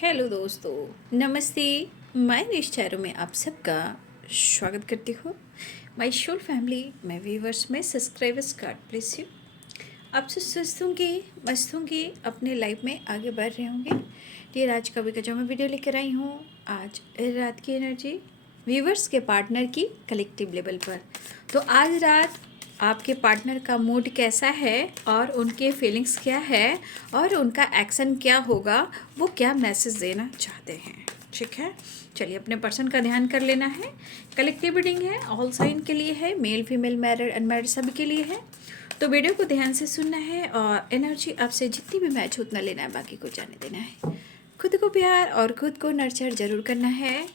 Hello दोस्तों, नमस्ते। मैं निश्चारों में आप सबका स्वागत करती हूँ। माय शोल फैमिली, मैं व्यूवर्स में सब्सक्राइबर्स कार्ड प्लीज यू। आप सब स्वस्थ होंगे, मस्त होंगे, अपने लाइफ में आगे बढ़ रहे होंगे। डियर, आज का जो मैं वीडियो लेकर आई हूँ, आज रात की एनर्जी व्यूवर्स के पार्टनर की कलेक्टिव लेवल पर। तो आज रात आपके पार्टनर का मूड कैसा है और उनके फीलिंग्स क्या है और उनका एक्शन क्या होगा, वो क्या मैसेज देना चाहते हैं। ठीक है, चलिए अपने पर्सन का ध्यान कर लेना है। कलेक्टिव रीडिंग है, ऑल साइन के लिए है, मेल फीमेल मैरिड अनमैरिड सभी के लिए है। तो वीडियो को ध्यान से सुनना है और एनर्जी आपसे जितनी भी मैच उतना लेना है, बाकी को जाने देना है। खुद को प्यार और खुद को नर्चर जरूर करना है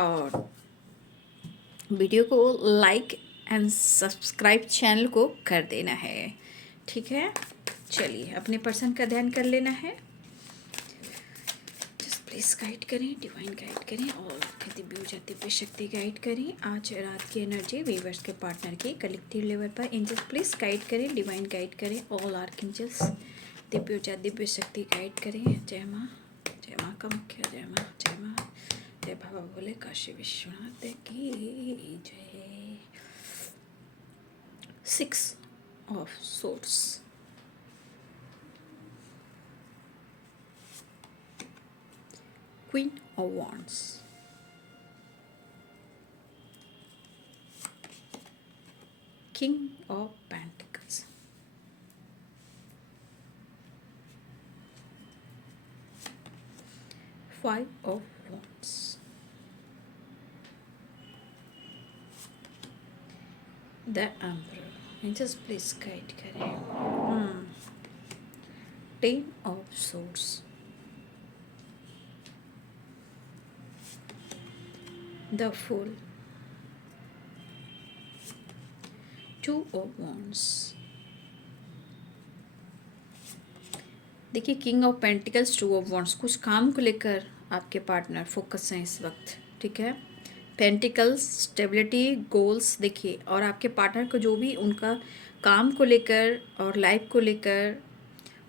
और वीडियो को लाइक एंड सब्सक्राइब चैनल को कर देना है। ठीक है, चलिए अपने पर्सन का ध्यान कर लेना है। जस्ट प्लीज़ गाइड करें, डिवाइन गाइड करें और दिव्य दिव्य शक्ति गाइड करें। आज रात की एनर्जी वीवर्स के पार्टनर की कलेक्टिव लेवल पर एंजल्स प्लीज़ गाइड करें, डिवाइन गाइड करें, ऑल आर्क एंजल्स दिव्य शक्ति गाइड करें। जय माँ कामाख्या, जय माँ, जय माँ, जय बाबा बोले काशी विश्वनाथ की जय। 6 of Swords, Queen of Wands, King of Pentacles, Five of Wands, the Emperor, angels please guide करें। 10 of Swords, the Fool, 2 of Wands। देखिए, king of pentacles, 2 of wands, कुछ काम को लेकर आपके पार्टनर फोकस हैं इस वक्त। ठीक है, पेंटिकल्स, स्टेबिलिटी, गोल्स देखिए, और आपके पार्टनर को जो भी उनका काम को लेकर और लाइफ को लेकर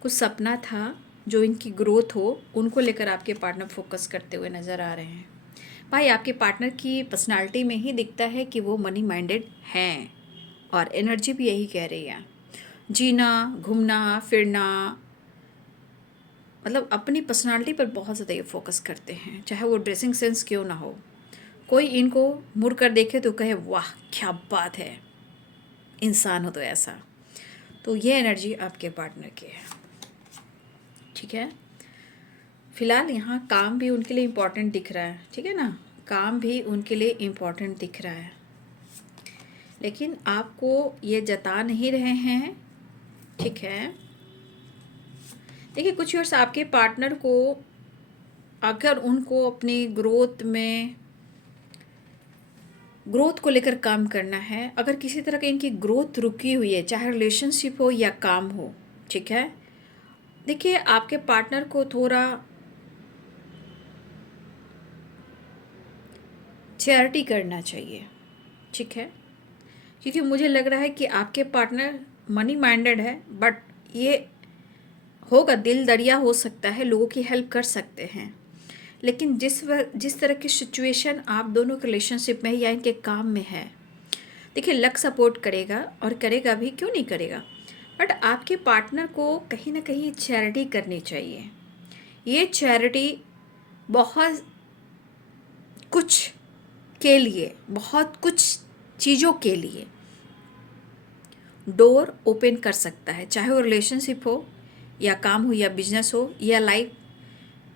कुछ सपना था, जो इनकी ग्रोथ हो, उनको लेकर आपके पार्टनर फोकस करते हुए नज़र आ रहे हैं। भाई, आपके पार्टनर की पर्सनालिटी में ही दिखता है कि वो मनी माइंडेड हैं और एनर्जी भी यही कह रही है। जीना, घूमना फिरना, मतलब अपनी पर्सनालिटी पर बहुत ज़्यादा ये फोकस करते हैं, चाहे वो ड्रेसिंग सेंस क्यों ना हो। कोई इनको मुड़ कर देखे तो कहे वाह क्या बात है, इंसान हो तो ऐसा। तो ये एनर्जी आपके पार्टनर की है। ठीक है, फिलहाल यहाँ काम भी उनके लिए इम्पोर्टेंट दिख रहा है। ठीक है ना, काम भी उनके लिए इम्पोर्टेंट दिख रहा है, लेकिन आपको ये जता नहीं रहे हैं। ठीक है, देखिए, कुछ वर्ष आपके पार्टनर को अगर उनको अपनी ग्रोथ को लेकर काम करना है, अगर किसी तरह की इनकी ग्रोथ रुकी हुई है, चाहे रिलेशनशिप हो या काम हो। ठीक है, देखिए आपके पार्टनर को थोड़ा चैरिटी करना चाहिए। ठीक है, क्योंकि मुझे लग रहा है कि आपके पार्टनर मनी माइंडेड है, बट ये होगा, दिल दरिया हो सकता है, लोगों की हेल्प कर सकते हैं, लेकिन जिस तरह की सिचुएशन आप दोनों के रिलेशनशिप में या इनके काम में है, देखिए लक सपोर्ट करेगा और करेगा भी, क्यों नहीं करेगा। बट आपके पार्टनर को कहीं ना कहीं चैरिटी करनी चाहिए। ये चैरिटी बहुत कुछ के लिए, बहुत कुछ चीज़ों के लिए डोर ओपन कर सकता है, चाहे वो रिलेशनशिप हो या काम हो या बिजनेस हो या लाइफ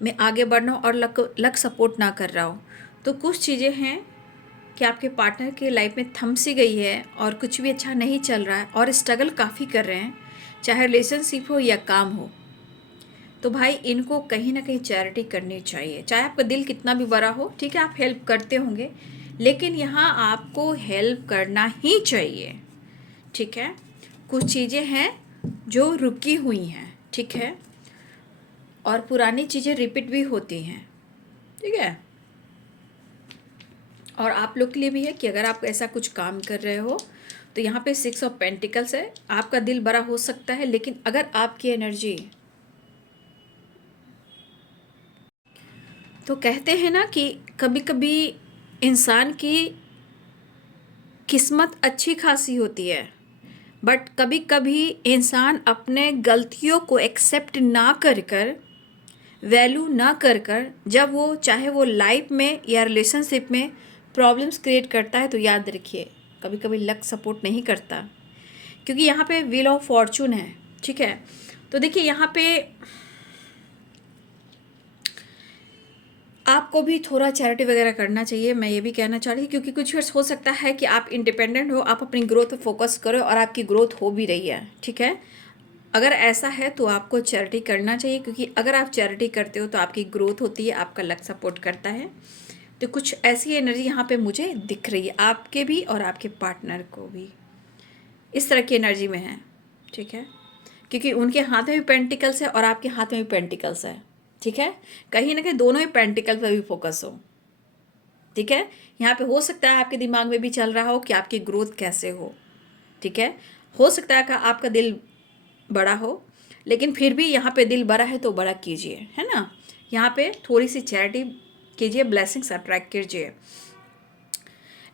में आगे बढ़ना हो और लक सपोर्ट ना कर रहा हो। तो कुछ चीज़ें हैं कि आपके पार्टनर के लाइफ में थम सी गई है और कुछ भी अच्छा नहीं चल रहा है और स्ट्रगल काफ़ी कर रहे हैं, चाहे रिलेशनशिप हो या काम हो। तो भाई, इनको कहीं ना कहीं चैरिटी करनी चाहिए, चाहे आपका दिल कितना भी बड़ा हो। ठीक है, आप हेल्प करते होंगे, लेकिन यहाँ आपको हेल्प करना ही चाहिए। ठीक है, कुछ चीज़ें हैं जो रुकी हुई हैं। ठीक है, और पुरानी चीज़ें रिपीट भी होती हैं। ठीक है, और आप लोग के लिए भी है कि अगर आप ऐसा कुछ काम कर रहे हो तो यहाँ पे 6 ऑफ पेंटिकल्स है। आपका दिल बड़ा हो सकता है, लेकिन अगर आपकी एनर्जी तो कहते हैं ना कि कभी कभी इंसान की किस्मत अच्छी खासी होती है, बट कभी कभी इंसान अपने गलतियों को एक्सेप्ट ना कर कर, वैल्यू ना कर कर, जब वो चाहे वो लाइफ में या रिलेशनशिप में प्रॉब्लम्स क्रिएट करता है, तो याद रखिए कभी कभी लक सपोर्ट नहीं करता, क्योंकि यहाँ पे व्हील ऑफ फॉर्चून है। ठीक है, तो देखिए यहाँ पे आपको भी थोड़ा चैरिटी वगैरह करना चाहिए, मैं ये भी कहना चाह रही थी, क्योंकि कुछ वर्ष हो सकता है कि आप इंडिपेंडेंट हो, आप अपनी ग्रोथ पे फोकस करो और आपकी ग्रोथ हो भी रही है। ठीक है, अगर ऐसा है तो आपको चैरिटी करना चाहिए, क्योंकि अगर आप चैरिटी करते हो तो आपकी ग्रोथ होती है, आपका लक सपोर्ट करता है। तो कुछ ऐसी एनर्जी यहाँ पे मुझे दिख रही है, आपके भी और आपके पार्टनर को भी इस तरह की एनर्जी में है। ठीक है, क्योंकि उनके हाथ में भी पेंटिकल्स है और आपके हाथ में भी पेंटिकल्स है। ठीक है, कहीं ना कहीं दोनों ही पेंटिकल पर भी फोकस हो। ठीक है, यहाँ पे हो सकता है आपके दिमाग में भी चल रहा हो कि आपकी ग्रोथ कैसे हो। ठीक है, हो सकता है कि आपका दिल बड़ा हो, लेकिन फिर भी यहाँ पे दिल बड़ा है तो बड़ा कीजिए, है ना। यहाँ पे थोड़ी सी चैरिटी कीजिए, ब्लेसिंग्स अट्रैक्ट कीजिए।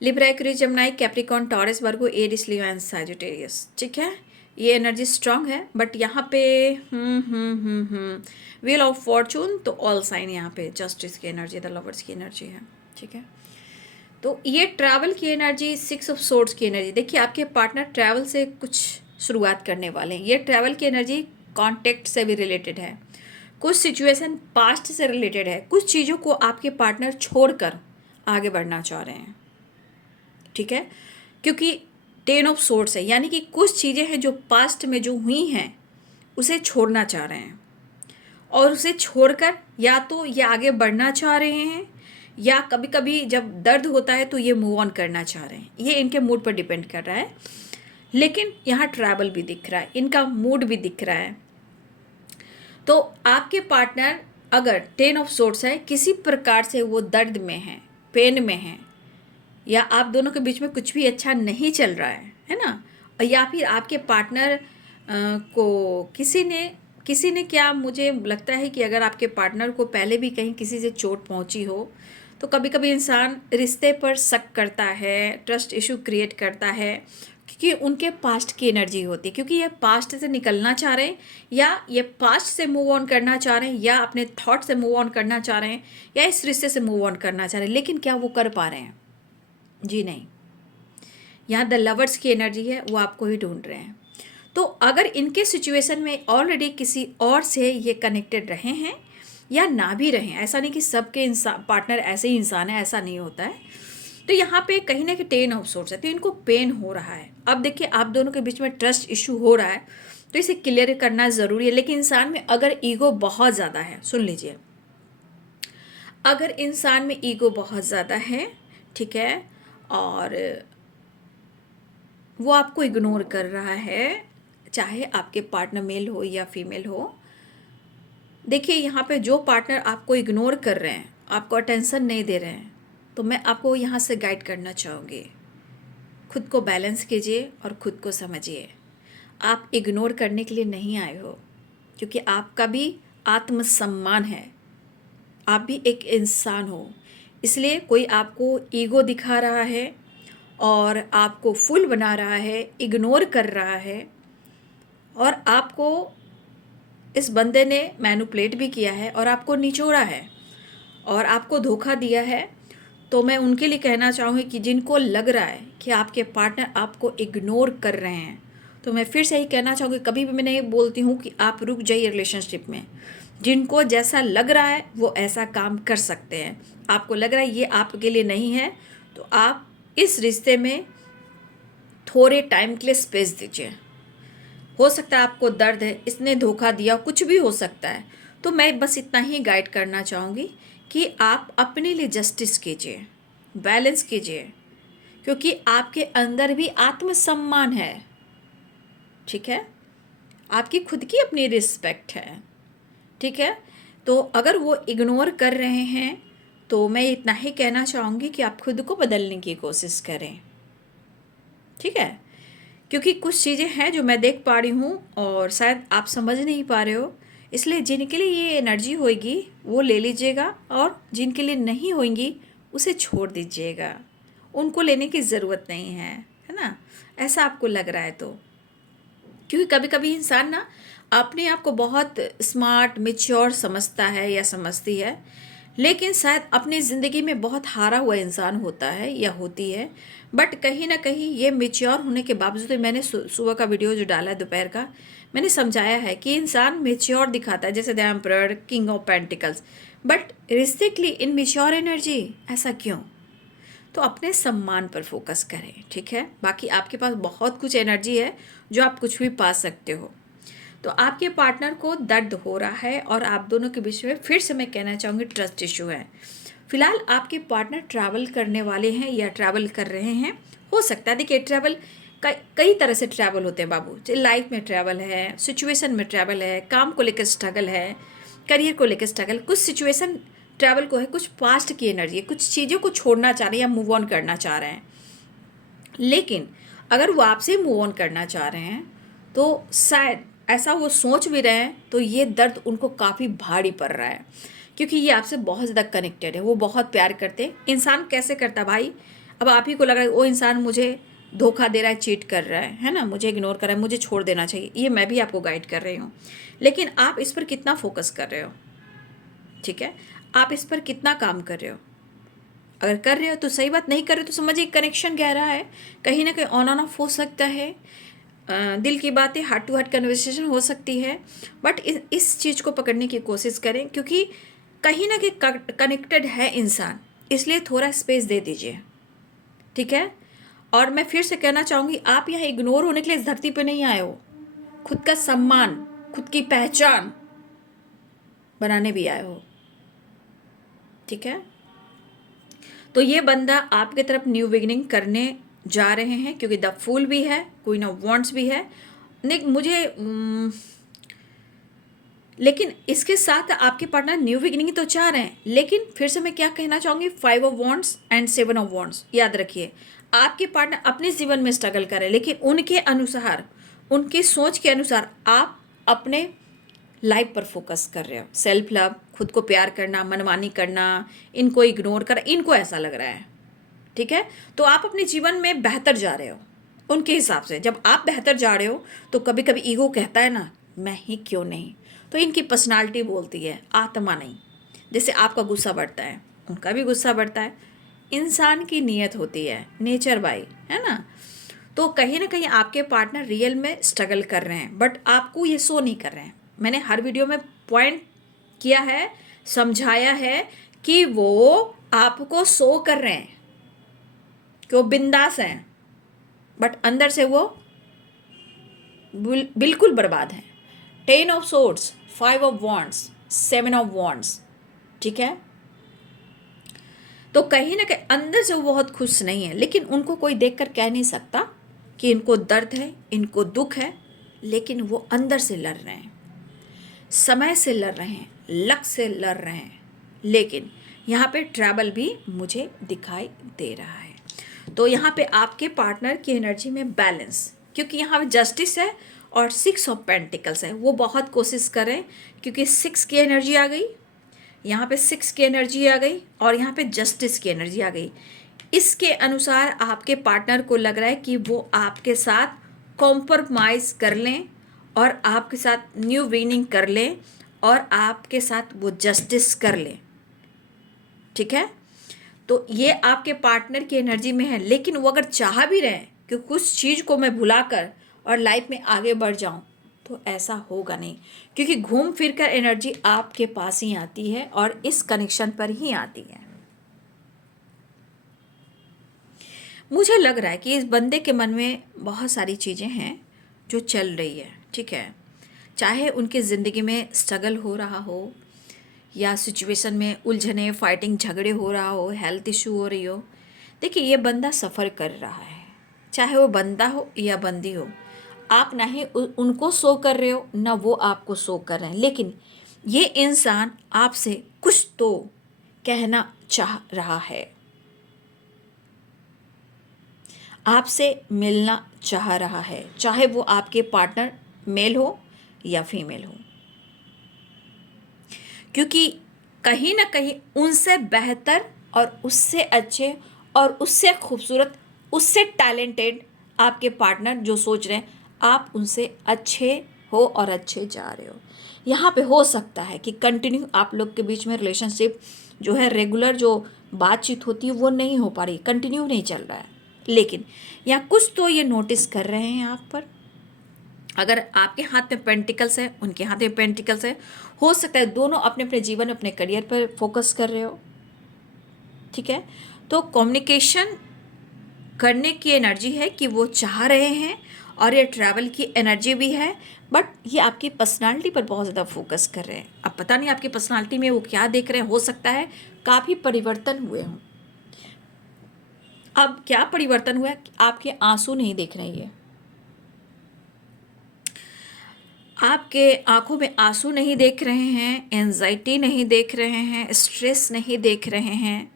Libra, Aquarius, Gemini, Capricorn, Taurus, Virgo, Aries, Leo and Sagittarius. ठीक है, ये एनर्जी स्ट्रांग है, बट यहाँ पे व्हील ऑफ फॉर्चून, तो ऑल साइन यहाँ पे जस्टिस की एनर्जी, द लवर्स की एनर्जी है। ठीक है, तो ये ट्रैवल की एनर्जी, 6 ऑफ सोर्ड्स की एनर्जी। देखिए आपके पार्टनर ट्रैवल से कुछ शुरुआत करने वाले हैं। ये ट्रैवल की एनर्जी कॉन्टेक्ट से भी रिलेटेड है, कुछ सिचुएशन पास्ट से रिलेटेड है, कुछ चीज़ों को आपके पार्टनर छोड़कर आगे बढ़ना चाह रहे हैं। ठीक है, क्योंकि 10 ऑफ सोर्ड्स है, यानी कि कुछ चीज़ें हैं जो पास्ट में जो हुई हैं उसे छोड़ना चाह रहे हैं, और उसे छोड़कर या तो ये आगे बढ़ना चाह रहे हैं, या कभी कभी जब दर्द होता है तो ये मूव ऑन करना चाह रहे हैं। ये इनके मूड पर डिपेंड कर रहा है, लेकिन यहाँ ट्रैवल भी दिख रहा है, इनका मूड भी दिख रहा है। तो आपके पार्टनर अगर 10 ऑफ सोर्ड्स है, किसी प्रकार से वो दर्द में है, पेन में है, या आप दोनों के बीच में कुछ भी अच्छा नहीं चल रहा है ना, या फिर आपके पार्टनर को किसी ने क्या, मुझे लगता है कि अगर आपके पार्टनर को पहले भी कहीं किसी से चोट पहुंची हो, तो कभी कभी इंसान रिश्ते पर शक करता है, ट्रस्ट इशू क्रिएट करता है, क्योंकि उनके पास्ट की एनर्जी होती है, क्योंकि ये पास्ट से निकलना चाह रहे हैं, या ये पास्ट से मूव ऑन करना चाह रहे हैं, या अपने थॉट से मूव ऑन करना चाह रहे हैं, या इस रिश्ते से मूव ऑन करना चाह रहे हैं, लेकिन क्या वो कर पा रहे हैं? जी नहीं। यहाँ द लवर्स की एनर्जी है, वो आपको ही ढूंढ रहे हैं। तो अगर इनके सिचुएशन में ऑलरेडी किसी और से ये कनेक्टेड रहे हैं या ना भी रहें, ऐसा नहीं कि सबके इंसान पार्टनर ऐसे ही इंसान है, ऐसा नहीं होता है। तो यहाँ पे कहीं ना कहीं 10 ऑफ सोर्स है, तो इनको पेन हो रहा है। अब देखिए आप दोनों के बीच में ट्रस्ट इशू हो रहा है, तो इसे क्लियर करना ज़रूरी है। लेकिन इंसान में अगर ईगो बहुत ज़्यादा है, सुन लीजिए, अगर इंसान में ईगो बहुत ज़्यादा है, ठीक है, और वो आपको इग्नोर कर रहा है, चाहे आपके पार्टनर मेल हो या फीमेल हो। देखिए यहाँ पे जो पार्टनर आपको इग्नोर कर रहे हैं, आपको अटेंशन नहीं दे रहे हैं, तो मैं आपको यहाँ से गाइड करना चाहूँगी, खुद को बैलेंस कीजिए और खुद को समझिए। आप इग्नोर करने के लिए नहीं आए हो, क्योंकि आपका भी आत्मसम्मान है, आप भी एक इंसान हो। इसलिए कोई आपको ईगो दिखा रहा है और आपको फुल बना रहा है, इग्नोर कर रहा है, और आपको इस बंदे ने मैनिपुलेट भी किया है और आपको निचोड़ा है और आपको धोखा दिया है। तो मैं उनके लिए कहना चाहूँगी कि जिनको लग रहा है कि आपके पार्टनर आपको इग्नोर कर रहे हैं, तो मैं फिर से ही कहना चाहूँगी, कभी भी मैं नहीं बोलती हूँ कि आप रुक जाइए रिलेशनशिप में। जिनको जैसा लग रहा है वो ऐसा काम कर सकते हैं। आपको लग रहा है ये आपके लिए नहीं है, तो आप इस रिश्ते में थोड़े टाइम के लिए स्पेस दीजिए। हो सकता है आपको दर्द है, इसने धोखा दिया, कुछ भी हो सकता है। तो मैं बस इतना ही गाइड करना चाहूँगी कि आप अपने लिए जस्टिस कीजिए, बैलेंस कीजिए, क्योंकि आपके अंदर भी आत्मसम्मान है। ठीक है, आपकी खुद की अपनी रिस्पेक्ट है। ठीक है, तो अगर वो इग्नोर कर रहे हैं, तो मैं इतना ही कहना चाहूँगी कि आप खुद को बदलने की कोशिश करें। ठीक है, क्योंकि कुछ चीज़ें हैं जो मैं देख पा रही हूँ और शायद आप समझ नहीं पा रहे हो, इसलिए जिनके लिए ये एनर्जी होगी वो ले लीजिएगा, और जिनके लिए नहीं होंगी उसे छोड़ दीजिएगा, उनको लेने की ज़रूरत नहीं है ना, ऐसा आपको लग रहा है तो। क्योंकि कभी कभी इंसान ना अपने आप को बहुत स्मार्ट मैच्योर समझता है या समझती है, लेकिन शायद अपनी ज़िंदगी में बहुत हारा हुआ इंसान होता है या होती है। बट कहीं ना कहीं ये मैच्योर होने के बावजूद, मैंने सुबह का वीडियो जो डाला है दोपहर का, मैंने समझाया है कि इंसान मैच्योर दिखाता है, जैसे the emperor, king of pentacles, but realistically immature energy, ऐसा क्यों? तो अपने सम्मान पर फोकस करें, ठीक है। बाकी आपके पास बहुत कुछ एनर्जी है जो आप कुछ भी पा सकते हो। तो आपके पार्टनर को दर्द हो रहा है और आप दोनों के बीच में फिर से मैं कहना चाहूँगी ट्रस्ट इशू है। फिलहाल आपके पार्टनर ट्रैवल करने वाले हैं या ट्रैवल कर रहे हैं, हो सकता है। देखिए ट्रैवल कई तरह से ट्रैवल होते हैं बाबू, लाइफ में ट्रैवल है, सिचुएशन में ट्रैवल है, काम को लेकर स्ट्रगल है, करियर को लेकर स्ट्रगल, कुछ सिचुएशन ट्रैवल को है, कुछ पास्ट की एनर्जी है, कुछ चीज़ों को छोड़ना चाह रहे हैं या मूव ऑन करना चाह रहे हैं। लेकिन अगर वो आपसे मूव ऑन करना चाह रहे हैं तो शायद ऐसा वो सोच भी रहे हैं, तो ये दर्द उनको काफ़ी भारी पड़ रहा है, क्योंकि ये आपसे बहुत ज़्यादा कनेक्टेड है, वो बहुत प्यार करते हैं। इंसान कैसे करता है भाई? अब आप ही को लग रहा है वो इंसान मुझे धोखा दे रहा है, चीट कर रहा है ना, मुझे इग्नोर कर रहा है, मुझे छोड़ देना चाहिए, ये मैं भी आपको गाइड कर रही हूँ। लेकिन आप इस पर कितना फोकस कर रहे हो, ठीक है, आप इस पर कितना काम कर रहे हो? अगर कर रहे हो तो सही बात, नहीं कर रहे हो तो समझिए कनेक्शन गहरा है, कहीं ना कहीं ऑन ऑन ऑफ हो सकता है, दिल की बातें हार्ट टू हार्ट कन्वर्सेशन हो सकती है। बट इस चीज़ को पकड़ने की कोशिश करें, क्योंकि कहीं ना कहीं कनेक्टेड है इंसान, इसलिए थोड़ा स्पेस दे दीजिए, ठीक है। और मैं फिर से कहना चाहूँगी, आप यहाँ इग्नोर होने के लिए इस धरती पे नहीं आए हो, खुद का सम्मान, खुद की पहचान बनाने भी आए हो, ठीक है। तो ये बंदा आपके तरफ न्यू बिगिनिंग करने जा रहे हैं, क्योंकि द फूल भी है, क्वीन ऑफ वॉन्ड्स भी है। मुझे लेकिन इसके साथ आपके पार्टनर न्यू बिगिनिंग तो चाह रहे हैं, लेकिन फिर से मैं क्या कहना चाहूँगी, 5 of wands and 7 of wands, याद रखिए आपके पार्टनर अपने जीवन में स्ट्रगल कर रहे हैं, लेकिन उनके अनुसार, उनकी सोच के अनुसार आप अपने लाइफ पर फोकस कर रहे हो। सेल्फ लव, खुद को प्यार करना, मनमानी करना, इनको इग्नोर कर, इनको ऐसा लग रहा है, ठीक है। तो आप अपने जीवन में बेहतर जा रहे हो उनके हिसाब से। जब आप बेहतर जा रहे हो तो कभी कभी ईगो कहता है ना, मैं ही क्यों नहीं, तो इनकी पर्सनालिटी बोलती है, आत्मा नहीं। जैसे आपका गुस्सा बढ़ता है, उनका भी गुस्सा बढ़ता है, इंसान की नीयत होती है, नेचर बाई, है ना। तो कहीं ना कहीं आपके पार्टनर रियल में स्ट्रगल कर रहे हैं, बट आपको ये शो नहीं कर रहे हैं। मैंने हर वीडियो में पॉइंट किया है, समझाया है कि वो आपको शो कर रहे हैं कि वो बिंदास हैं, बट अंदर से वो बिल्कुल बर्बाद हैं। 10 of swords, 5 of wands, 7 of wands, ठीक है। तो कहीं ना कहीं अंदर से वो बहुत खुश नहीं है, लेकिन उनको कोई देखकर कह नहीं सकता कि इनको दर्द है, इनको दुख है, लेकिन वो अंदर से लड़ रहे हैं, समय से लड़ रहे हैं, लक से लड़ रहे हैं। लेकिन यहाँ पे ट्रैवल भी मुझे दिखाई दे रहा है। तो यहाँ पे आपके पार्टनर की एनर्जी में बैलेंस, क्योंकि यहाँ पे जस्टिस है और 6 ऑफ पेंटिकल्स है, वो बहुत कोशिश करें, क्योंकि 6 की एनर्जी आ गई, यहाँ पे 6 की एनर्जी आ गई, और यहाँ पे जस्टिस की एनर्जी आ गई। इसके अनुसार आपके पार्टनर को लग रहा है कि वो आपके साथ कॉम्प्रोमाइज़ कर लें और आपके साथ न्यू बिगिनिंग कर लें और आपके साथ वो जस्टिस कर लें, ठीक है। तो ये आपके पार्टनर की एनर्जी में है, लेकिन वो अगर चाह भी रहे हैं कि कुछ चीज़ को मैं भुलाकर और लाइफ में आगे बढ़ जाऊं, तो ऐसा होगा नहीं, क्योंकि घूम फिर कर एनर्जी आपके पास ही आती है और इस कनेक्शन पर ही आती है। मुझे लग रहा है कि इस बंदे के मन में बहुत सारी चीज़ें हैं जो चल रही है, ठीक है। चाहे उनकी ज़िंदगी में स्ट्रगल हो रहा हो, या सिचुएशन में उलझने, फाइटिंग, झगड़े हो रहा हो, हेल्थ इशू हो रही हो। देखिए ये बंदा सफ़र कर रहा है, चाहे वो बंदा हो या बंदी हो। आप ना ही उनको शो कर रहे हो, ना वो आपको शो कर रहे हैं, लेकिन ये इंसान आपसे कुछ तो कहना चाह रहा है, आपसे मिलना चाह रहा है, चाहे वो आपके पार्टनर मेल हो या फीमेल हो। क्योंकि कहीं ना कहीं उनसे बेहतर और उससे अच्छे और उससे खूबसूरत, उससे टैलेंटेड आपके पार्टनर जो सोच रहे हैं आप उनसे अच्छे हो और अच्छे जा रहे हो। यहाँ पे हो सकता है कि कंटिन्यू आप लोग के बीच में रिलेशनशिप जो है, रेगुलर जो बातचीत होती है वो नहीं हो पा रही, कंटिन्यू नहीं चल रहा है। लेकिन यहाँ कुछ तो ये नोटिस कर रहे हैं आप पर। अगर आपके हाथ में पेंटिकल्स है, उनके हाथ में पेंटिकल्स है, हो सकता है दोनों अपने अपने जीवन, अपने करियर पर फोकस कर रहे हो। ठीक है, तो कम्युनिकेशन करने की एनर्जी है कि वो चाह रहे हैं, और ये ट्रैवल की एनर्जी भी है। बट ये आपकी पर्सनालिटी पर बहुत ज़्यादा फोकस कर रहे हैं। अब पता नहीं आपकी पर्सनालिटी में वो क्या देख रहे हैं, हो सकता है काफ़ी परिवर्तन हुए हों। अब क्या परिवर्तन हुआ है, आपके आंसू नहीं देख रहे हैं, आपके आंखों में आंसू नहीं देख रहे हैं, एंजाइटी नहीं देख रहे हैं, स्ट्रेस नहीं देख रहे हैं।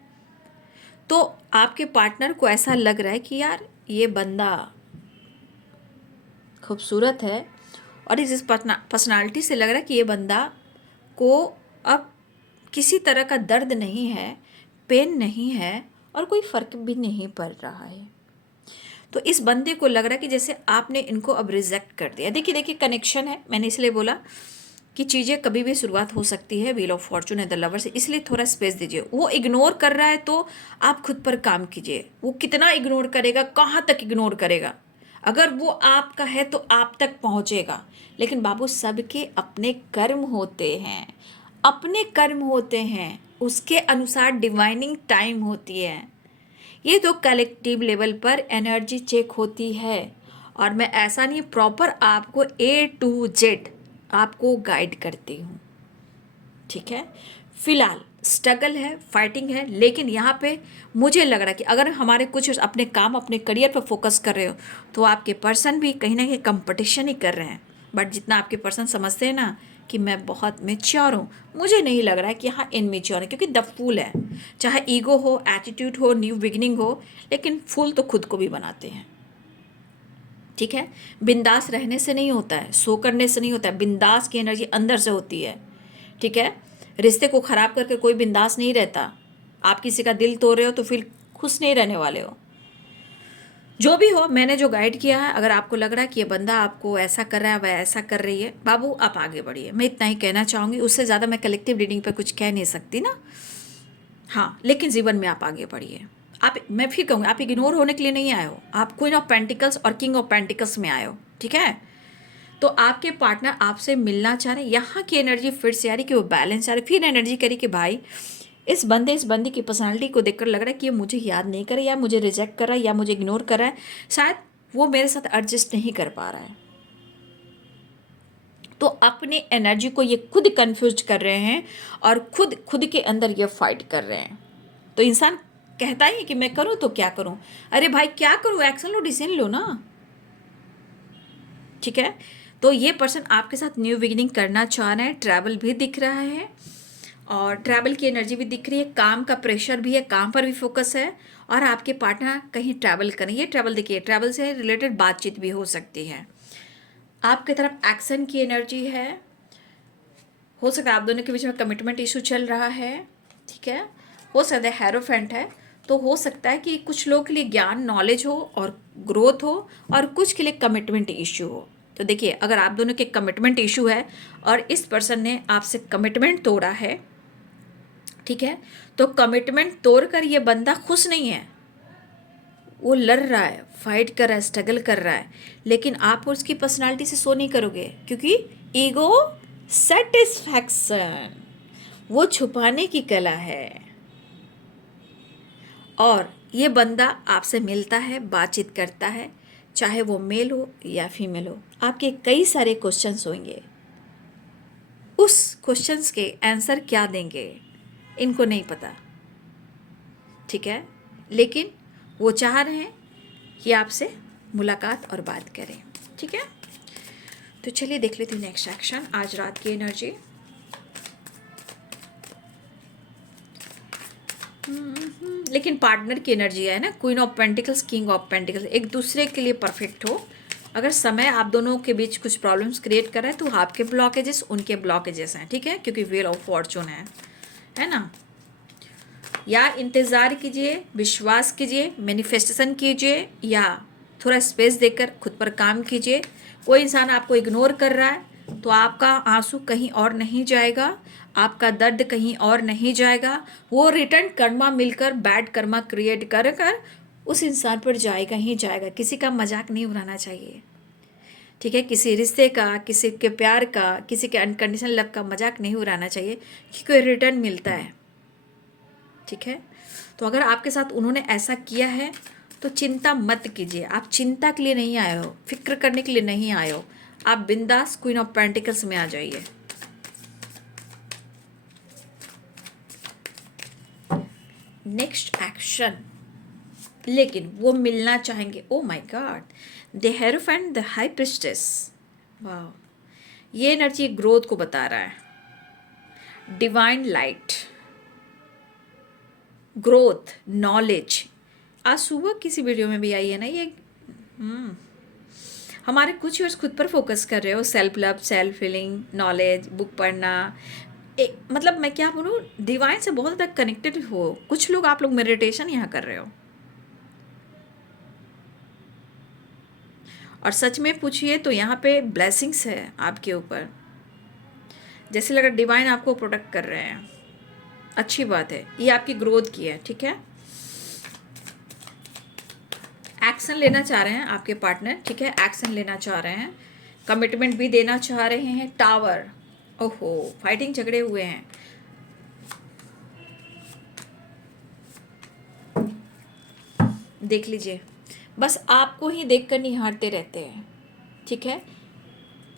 तो आपके पार्टनर को ऐसा लग रहा है कि यार ये बंदा खूबसूरत है, और इस पर्सनालिटी से लग रहा है कि ये बंदा को अब किसी तरह का दर्द नहीं है, पेन नहीं है, और कोई फ़र्क भी नहीं पड़ रहा है। तो इस बंदे को लग रहा है कि जैसे आपने इनको अब रिजेक्ट कर दिया। देखिए देखिए, कनेक्शन है, मैंने इसलिए बोला कि चीज़ें कभी भी शुरुआत हो सकती है। व्हील ऑफ फॉर्चून है द लवर से, इसलिए थोड़ा स्पेस दीजिए। वो इग्नोर कर रहा है तो आप खुद पर काम कीजिए। वो कितना इग्नोर करेगा, कहाँ तक इग्नोर करेगा? अगर वो आपका है तो आप तक पहुँचेगा। लेकिन बाबू, सबके अपने कर्म होते हैं, अपने कर्म होते हैं, उसके अनुसार डिवाइनिंग टाइम होती है। ये तो कलेक्टिव लेवल पर एनर्जी चेक होती है, और मैं ऐसा नहीं, प्रॉपर आपको A to Z आपको गाइड करती हूँ। ठीक है, फिलहाल स्ट्रगल है, फाइटिंग है, लेकिन यहाँ पे मुझे लग रहा है कि अगर हमारे कुछ अपने काम, अपने करियर पर फोकस कर रहे हो तो आपके पर्सन भी कहीं ना कहीं कंपटीशन ही कर रहे हैं। बट जितना आपके पर्सन समझते हैं ना कि मैं बहुत मेच्योर हूँ, मुझे नहीं लग रहा है कि हाँ इनमेच्योर है, क्योंकि द फूल है। चाहे ईगो हो, एटीट्यूड हो, न्यू बिगिनिंग हो, लेकिन फूल तो खुद को भी बनाते हैं। ठीक है, बिंदास रहने से नहीं होता है, सो करने से नहीं होता है, बिंदास की एनर्जी अंदर से होती है। ठीक है, रिश्ते को ख़राब करके कोई बिंदास नहीं रहता। आप किसी का दिल तोड़ रहे हो तो फिर खुश नहीं रहने वाले हो। जो भी हो, मैंने जो गाइड किया है, अगर आपको लग रहा है कि ये बंदा आपको ऐसा कर रहा है, वह ऐसा कर रही है, बाबू आप आगे बढ़िए। मैं इतना ही कहना चाहूँगी, उससे ज़्यादा मैं कलेक्टिव रीडिंग पर कुछ कह नहीं सकती ना। हाँ, लेकिन जीवन में आप आगे बढ़िए। आप, मैं फिर कहूँगी, आप इग्नोर होने के लिए नहीं आए हो, आप क्वीन ऑफ पेंटिकल्स और किंग ऑफ पेंटिकल्स में आए हो। ठीक है, तो आपके पार्टनर आपसे मिलना चाह रहे हैं। यहाँ की एनर्जी फिर से आ रही कि वो बैलेंस आ रही। फिर एनर्जी करी कि भाई इस बंदी की पर्सनालिटी को देखकर लग रहा है कि ये मुझे याद नहीं कर रहा, या मुझे रिजेक्ट कर रहा है, या मुझे इग्नोर कर रहा है, शायद वो मेरे साथ एडजस्ट नहीं कर पा रहा है। तो अपने एनर्जी को ये खुद कंफ्यूज कर रहे हैं, और खुद खुद के अंदर ये फाइट कर रहे हैं। तो इंसान कहता ही है कि मैं करूँ तो क्या करूँ। अरे भाई क्या करूँ, एक्शन लो, डिसीजन लो ना। ठीक है, तो ये पर्सन आपके साथ न्यू बिगिनिंग करना चाह रहे हैं। ट्रैवल भी दिख रहा है, और ट्रैवल की एनर्जी भी दिख रही है, काम का प्रेशर भी है, काम पर भी फोकस है, और आपके पार्टनर कहीं ट्रैवल करेंगे। ट्रैवल देखिए, ट्रैवल से रिलेटेड बातचीत भी हो सकती है। आपकी तरफ एक्शन की एनर्जी है, हो सकता है आप दोनों के बीच में कमिटमेंट इशू चल रहा है। ठीक है, हो सकता है हेरोफेंट है, तो हो सकता है कि कुछ लोगों के लिए ज्ञान, नॉलेज हो और ग्रोथ हो, और कुछ के लिए कमिटमेंट इशू हो। तो देखिए, अगर आप दोनों के कमिटमेंट इशू है और इस पर्सन ने आपसे कमिटमेंट तोड़ा है, ठीक है, तो कमिटमेंट तोड़कर ये बंदा खुश नहीं है, वो लड़ रहा है, फाइट कर रहा है, स्ट्रगल कर रहा है। लेकिन आप उसकी पर्सनालिटी से सो नहीं करोगे, क्योंकि ईगो सेटिस्फैक्शन वो छुपाने की कला है। और ये बंदा आपसे मिलता है, बातचीत करता है, चाहे वो मेल हो या फीमेल हो। आपके कई सारे क्वेश्चंस होंगे, उस क्वेश्चंस के आंसर क्या देंगे इनको नहीं पता। ठीक है, लेकिन वो चाह रहे हैं कि आपसे मुलाकात और बात करें। ठीक है, तो चलिए देख लेते हैं नेक्स्ट एक्शन, आज रात की एनर्जी। लेकिन पार्टनर की एनर्जी है ना, queen of pentacles, king of pentacles, एक दूसरे के लिए परफेक्ट हो, अगर समय आप दोनों के बीच कुछ प्रॉब्लम्स क्रिएट कर रहा है तो आपके ब्लॉकेजेस उनके ब्लॉकेजेस हैं, ठीक है, क्योंकि व्हील ऑफ फॉर्चून है ना। या इंतज़ार कीजिए, विश्वास कीजिए, मैनिफेस्टेशन कीजिए, या थोड़ा स्पेस देकर खुद पर काम कीजिए। कोई इंसान आपको इग्नोर कर रहा है तो आपका आंसू कहीं और नहीं जाएगा, आपका दर्द कहीं और नहीं जाएगा, वो रिटर्न कर्मा मिलकर बैड कर्मा क्रिएट कर कर उस इंसान पर जाएगा ही जाएगा। किसी का मजाक नहीं उड़ाना चाहिए, ठीक है, किसी रिश्ते का, किसी के प्यार का, किसी के अनकंडीशनल लव का मजाक नहीं उड़ाना चाहिए, क्योंकि रिटर्न मिलता है, ठीक है। तो अगर आपके साथ उन्होंने ऐसा किया है तो चिंता मत कीजिए। आप चिंता के लिए नहीं आए हो, फिक्र करने के लिए नहीं आए हो, आप बिंदास क्वीन ऑफ पेंटिकल्स में आ जाइए। नेक्स्ट एक्शन, लेकिन वो मिलना चाहेंगे। Oh my God, the hierophant, the high priestess, वाह, ये एनर्जी ग्रोथ को बता रहा है। Divine light, growth, knowledge. आज सुबह किसी वीडियो में भी आई है ना ये। हमारे कुछ ईयर्स खुद पर फोकस कर रहे हो, self love, self healing, knowledge, book पढ़ना, मतलब मैं क्या बोलूँ, डिवाइन से बहुत ज़्यादा कनेक्टेड हो। कुछ लोग, आप लोग मेडिटेशन यहाँ कर रहे हो। और सच में पूछिए तो यहाँ पे ब्लेसिंग्स है आपके ऊपर, जैसे लगा डिवाइन आपको प्रोटेक्ट कर रहे हैं। अच्छी बात है, ये आपकी ग्रोथ की है, ठीक है। एक्शन लेना चाह रहे हैं आपके पार्टनर, ठीक है, एक्शन लेना चाह रहे हैं, कमिटमेंट भी देना चाह रहे हैं। टावर, ओहो, फाइटिंग झगड़े हुए हैं। देख लीजिए, बस आपको ही देखकर निहारते रहते हैं, ठीक है।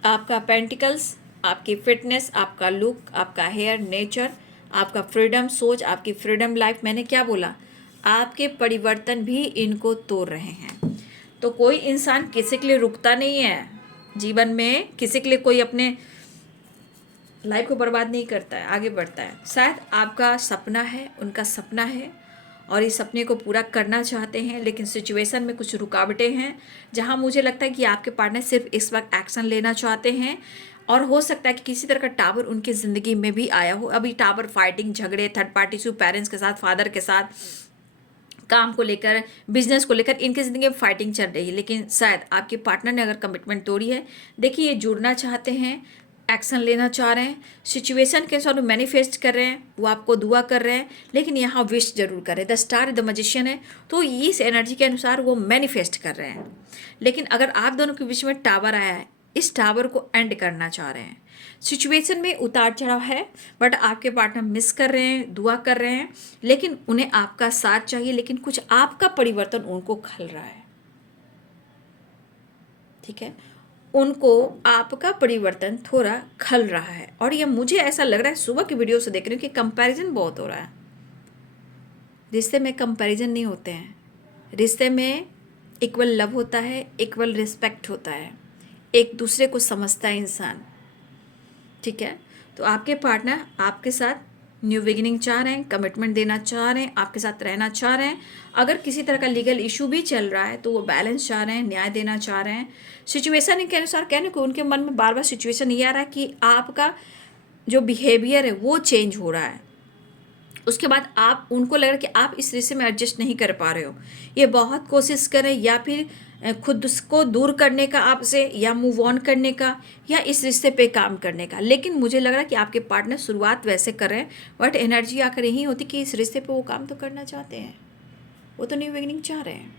आपका पेंटिकल्स, आपकी फिटनेस, आपका लुक, आपका हेयर, नेचर, आपका फ्रीडम सोच, आपकी फ्रीडम लाइफ। मैंने क्या बोला, आपके परिवर्तन भी इनको तोड़ रहे हैं। तो कोई इंसान किसी के लिए रुकता नहीं है जीवन में, किसी के लिए कोई अपने लाइफ को बर्बाद नहीं करता है, आगे बढ़ता है। शायद आपका सपना है, उनका सपना है, और इस सपने को पूरा करना चाहते हैं, लेकिन सिचुएशन में कुछ रुकावटें हैं, जहां मुझे लगता है कि आपके पार्टनर सिर्फ इस वक्त एक्शन लेना चाहते हैं। और हो सकता है कि किसी तरह का टावर उनकी ज़िंदगी में भी आया हो। अभी टावर, फाइटिंग, झगड़े, थर्ड पार्टी से, पेरेंट्स के साथ, फादर के साथ, काम को लेकर, बिजनेस को लेकर इनकी ज़िंदगी में फाइटिंग चल रही है। लेकिन शायद आपके पार्टनर ने अगर कमिटमेंट तोड़ी है, देखिए ये जुड़ना चाहते हैं, एक्शन लेना चाह रहे हैं, सिचुएशन के अनुसार मैनिफेस्ट कर रहे हैं, वो आपको दुआ कर रहे हैं, लेकिन यहाँ विश जरूर कर रहे हैं। द स्टार द मैजिशियन है, तो इस एनर्जी के अनुसार वो मैनिफेस्ट कर रहे हैं। लेकिन अगर आप दोनों के बीच में टावर आया है, इस टावर को एंड करना चाह रहे हैं। सिचुएशन में उतार चढ़ाव है, बट आपके पार्टनर मिस कर रहे हैं, दुआ कर रहे हैं, लेकिन उन्हें आपका साथ चाहिए, लेकिन कुछ आपका परिवर्तन उनको खल रहा है, ठीक है, उनको आपका परिवर्तन थोड़ा खल रहा है। और ये मुझे ऐसा लग रहा है, सुबह की वीडियो से देख रही हूँ कि कंपैरिजन बहुत हो रहा है। रिश्ते में कंपैरिजन नहीं होते हैं, रिश्ते में इक्वल लव होता है, इक्वल रिस्पेक्ट होता है, एक दूसरे को समझता है इंसान, ठीक है। तो आपके पार्टनर आपके साथ न्यू बिगिनिंग चाह रहे हैं, कमिटमेंट देना चाह रहे हैं, आपके साथ रहना चाह रहे हैं। अगर किसी तरह का लीगल इशू भी चल रहा है तो वो बैलेंस चाह रहे हैं, न्याय देना चाह रहे हैं। सिचुएशन के अनुसार कहने को उनके मन में बार बार सिचुएशन ये आ रहा है कि आपका जो बिहेवियर है वो चेंज हो रहा है। उसके बाद आप, उनको लग रहा है कि आप इस रिश्ते में एडजस्ट नहीं कर पा रहे हो। ये बहुत कोशिश करें, या फिर खुद को दूर करने का आपसे, या मूव ऑन करने का, या इस रिश्ते पे काम करने का। लेकिन मुझे लग रहा है कि आपके पार्टनर शुरुआत वैसे कर रहे हैं, बट एनर्जी आकर यही होती कि इस रिश्ते पे वो काम तो करना चाहते हैं, वो तो न्यू बिगिनिंग चाह रहे हैं,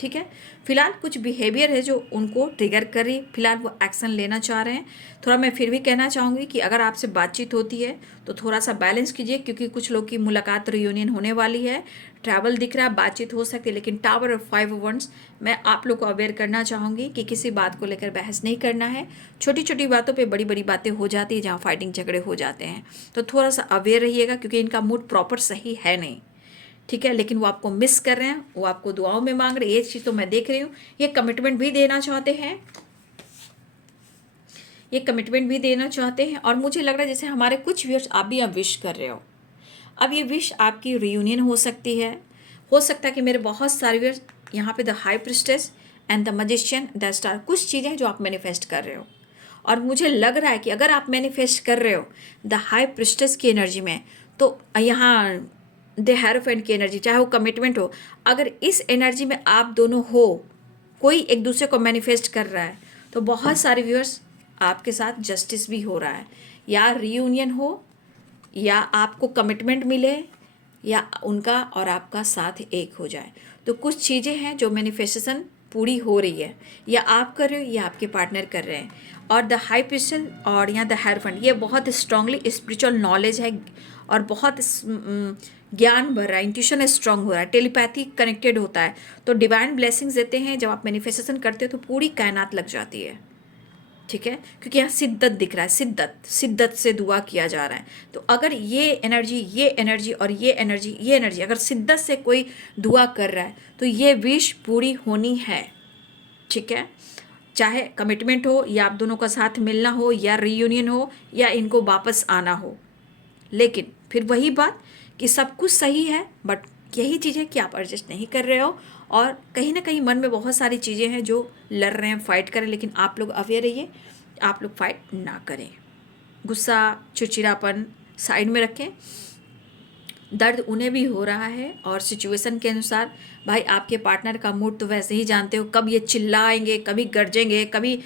ठीक है। फिलहाल कुछ बिहेवियर है जो उनको ट्रिगर कर रही, फिलहाल वो एक्शन लेना चाह रहे हैं। थोड़ा मैं फिर भी कहना चाहूँगी कि अगर आपसे बातचीत होती है तो थोड़ा सा बैलेंस कीजिए, क्योंकि कुछ लोग की मुलाकात, रियूनियन होने वाली है, ट्रैवल दिख रहा है, बातचीत हो सकती है। लेकिन टावर और 5 वंस, मैं आप लोग को अवेयर करना चाहूँगी कि किसी बात को लेकर बहस नहीं करना है। छोटी छोटी बातों पर बड़ी बड़ी बातें हो जाती है, जहाँ फाइटिंग झगड़े हो जाते हैं। तो थोड़ा सा अवेयर रहिएगा, क्योंकि इनका मूड प्रॉपर सही है नहीं, ठीक है। लेकिन वो आपको मिस कर रहे हैं, वो आपको दुआओं में मांग रहे हैं, ये चीज़ तो मैं देख रही हूँ। ये कमिटमेंट भी देना चाहते हैं, ये कमिटमेंट भी देना चाहते हैं। और मुझे लग रहा है जैसे हमारे कुछ व्यूअर्स आप भी अब विश कर रहे हो। अब ये विश आपकी रियूनियन हो सकती है। हो सकता है कि मेरे बहुत सारे व्यूअर्स यहाँ पे the high priestess and the magician, the star. कुछ चीज़ें जो आप मैनिफेस्ट कर रहे हो, और मुझे लग रहा है कि अगर आप मैनिफेस्ट कर रहे हो द हाई प्रिस्टेस की एनर्जी में, तो यहाँ द हेरोफेंट की एनर्जी, चाहे वो कमिटमेंट हो, अगर इस एनर्जी में आप दोनों हो, कोई एक दूसरे को मैनिफेस्ट कर रहा है, तो बहुत सारे व्यूअर्स आपके साथ जस्टिस भी हो रहा है, या रीयूनियन हो, या आपको कमिटमेंट मिले, या उनका और आपका साथ एक हो जाए। तो कुछ चीज़ें हैं जो मैनिफेस्टेशन पूरी हो रही है, या आप कर रहे हो या आपके पार्टनर कर रहे हैं। और द हाई प्रिस्टेस और यहाँ द हेरोफेंट, ये बहुत स्ट्रांगली स्पिरिचुअल नॉलेज है, और बहुत ज्ञान भर रहा है, इंट्यूशन स्ट्रांग हो रहा है, टेलीपैथी कनेक्टेड होता है। तो डिवाइन ब्लेसिंग्स देते हैं जब आप मैनिफेस्टेशन करते हो, तो पूरी कायनात लग जाती है। ठीक है, क्योंकि यहाँ शिद्दत दिख रहा है, शिद्दत से दुआ किया जा रहा है। तो अगर ये एनर्जी और ये एनर्जी अगर शिद्दत से कोई दुआ कर रहा है, तो ये विश पूरी होनी है। ठीक है, चाहे कमिटमेंट हो, या आप दोनों का साथ मिलना हो, या रीयूनियन हो, या इनको वापस आना हो। लेकिन फिर वही बात कि सब कुछ सही है, बट यही चीज़ है कि आप एडजस्ट नहीं कर रहे हो, और कहीं ना कहीं मन में बहुत सारी चीज़ें हैं जो लड़ रहे हैं, फाइट करें। लेकिन आप लोग अवेयर रहिए, आप लोग फाइट ना करें, गुस्सा चिड़चिड़ापन साइड में रखें। दर्द उन्हें भी हो रहा है, और सिचुएशन के अनुसार भाई आपके पार्टनर का मूड तो वैसे ही जानते हो, कब ये चिल्लाएंगे, कभी गरजेंगे, कभी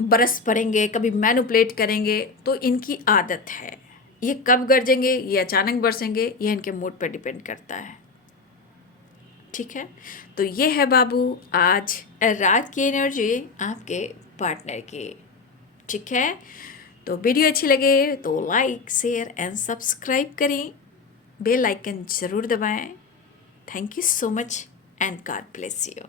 बरस पड़ेंगे, कभी मैनिपुलेट करेंगे। तो इनकी आदत है, ये कब गरजेंगे, ये अचानक बरसेंगे, ये इनके मूड पर डिपेंड करता है। ठीक है, तो ये है बाबू आज रात की एनर्जी आपके पार्टनर की। ठीक है, तो वीडियो अच्छी लगे तो लाइक शेयर एंड सब्सक्राइब करें, बेल आइकन ज़रूर दबाएं। Thank you so much and God bless you.